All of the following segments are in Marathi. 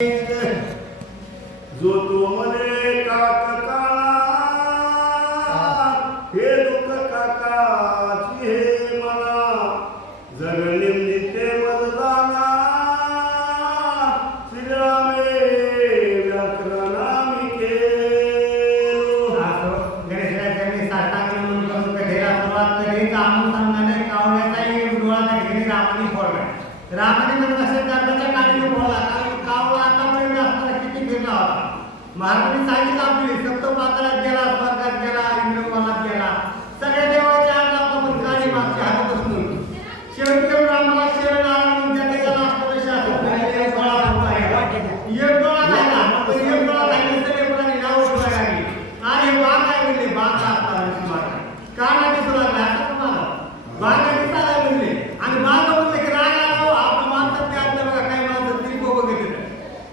जो तो मने काका हे दुःख काकाची हे मला जगणी नित्य मजदाना श्रीरामे व्याकरणामी केलो. गणेशराजांनी साष्टांग म्हणून कथेला सुरुवात केली. जाणून सांगण्याने कावळ्याचाही डोळा घेणे रामाने फोडला. रामाने म्हणून असे दर्भाच्या काठीने फोडला, कारण कावळा आतापर्यंत असताना किती फिरला होता. महाराजांनी सांगितलं आपली सप्त पाताळात गेला, स्वर्गात गेला, इंद्रवनात गेला, सगळ्या देवाच्या अंगात पण काळी मागची हात बसून शेवटी रामाला शरण आला म्हणून त्या देवाला असलेलं शास्त्र एक डोळा राहिला, पण एक डोळा राहिला सगळे मुलांनी नाव ठेवायला लागली. आणि बाग काय म्हणले, बाग असता काना दिसू लागला, आता तुम्हाला बाग दिसायला म्हणले. आणि बाग म्हणले की राग आला आपलं माणसात ते आपल्या बघा काही माणसं तरी बघितलं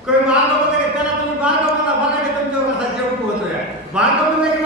काही बाग वगैरे त्याला तुम्ही बाग म्हणा बघा तुमच्या कसा जेवण होतोय. बाग म्हणजे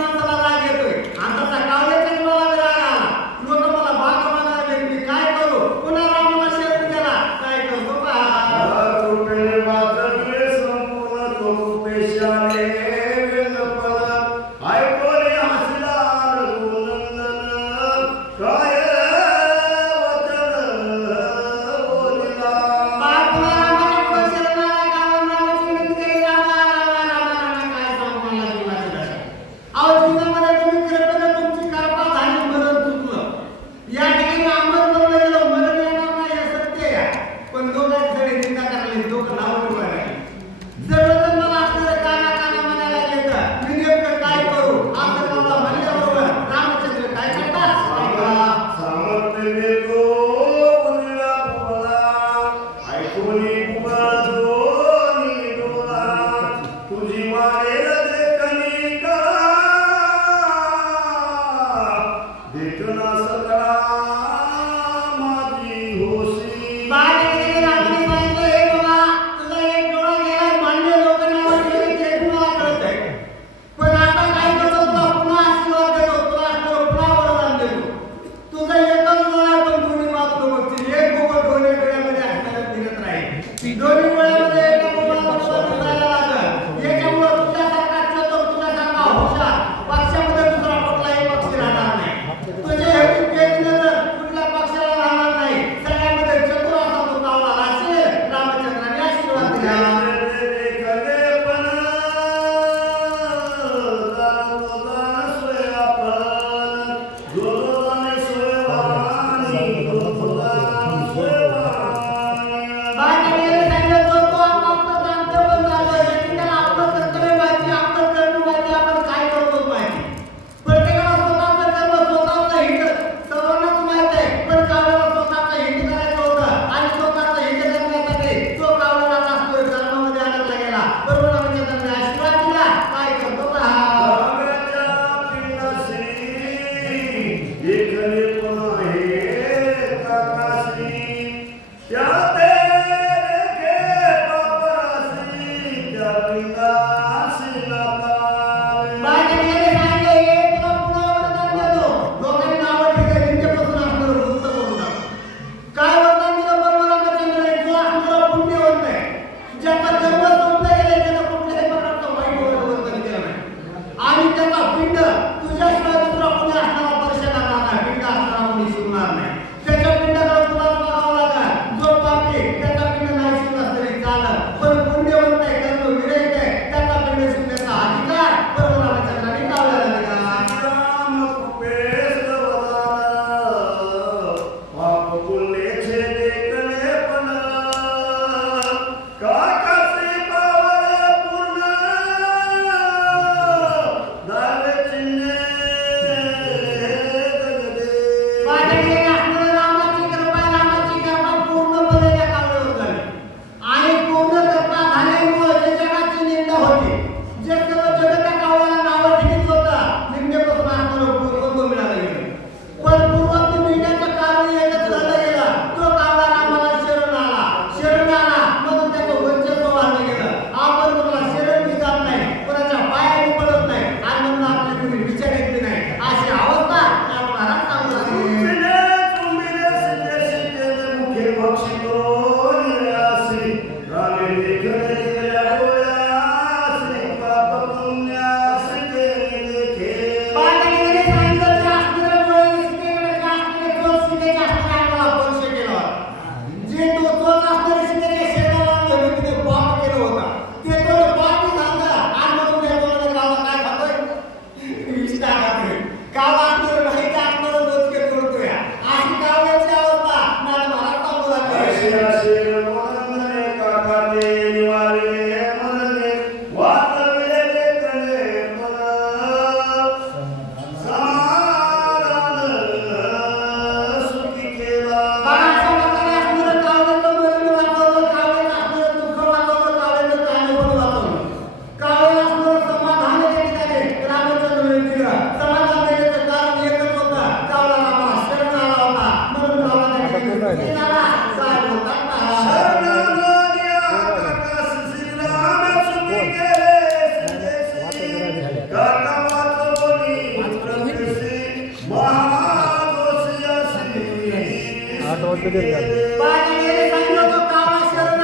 बाळाने सांगितलं तो कावळा शरण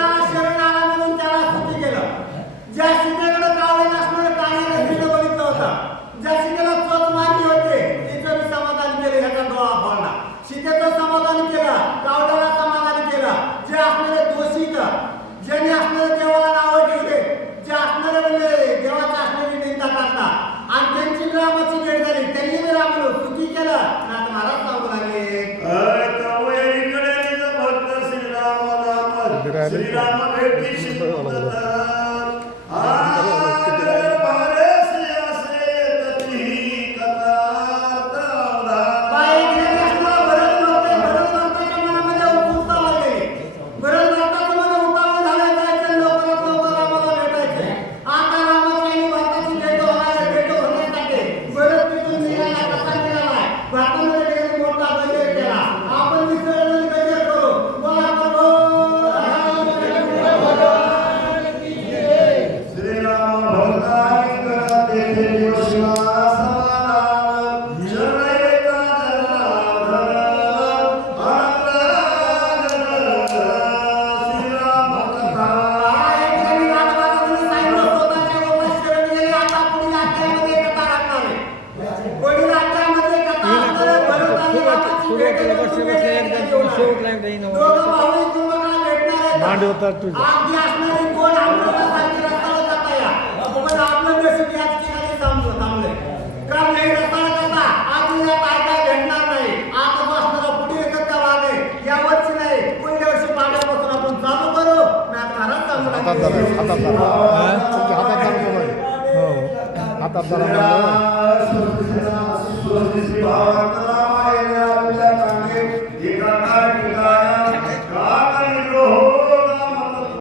आला म्हणून त्याला स्तुती केलं. ज्या सीतेकडे कावळे नसणारे काळीने सीते बघितलं होतं, ज्या सीतेला चोच मारली होते तिचं मी समाधान केलं, ह्याचा डोळा फोडला. सीतेचं समाधान केलं, कावळ्याला समाधान केलं. जे असणारे दोषीत ज्यांनी असणारे देवाला नावं ठेवले, जे असणारे म्हणजे देवाचा असणारी निंदा करतात आणि त्यांची रामाची भेट झाली, त्यांनी मी रामाला स्तुती केलं. नाथ महाराज सांगू लागले कावेरीकडे निज भक्त श्रीराम भेटीशी मांडी होतात तुझे आपली असणारी गोड अमृतासारखी रस्त्याला जाता या. पण आपलं नशीब याच ठिकाणी थांबलंय. कारण हे रस्त्याला जाता आपल्याला काय भेटणार नाही. आता असणारा पुढील करता भाग आहे, या वर्षी नाही पुढल्या वर्षी पाण्यापासून आपण चालू करू. नाथ महाराज चालू हातात धरा, हातात धरा, तुमच्या हातात धरा, हो हातात धरा. स्वस्ति भावात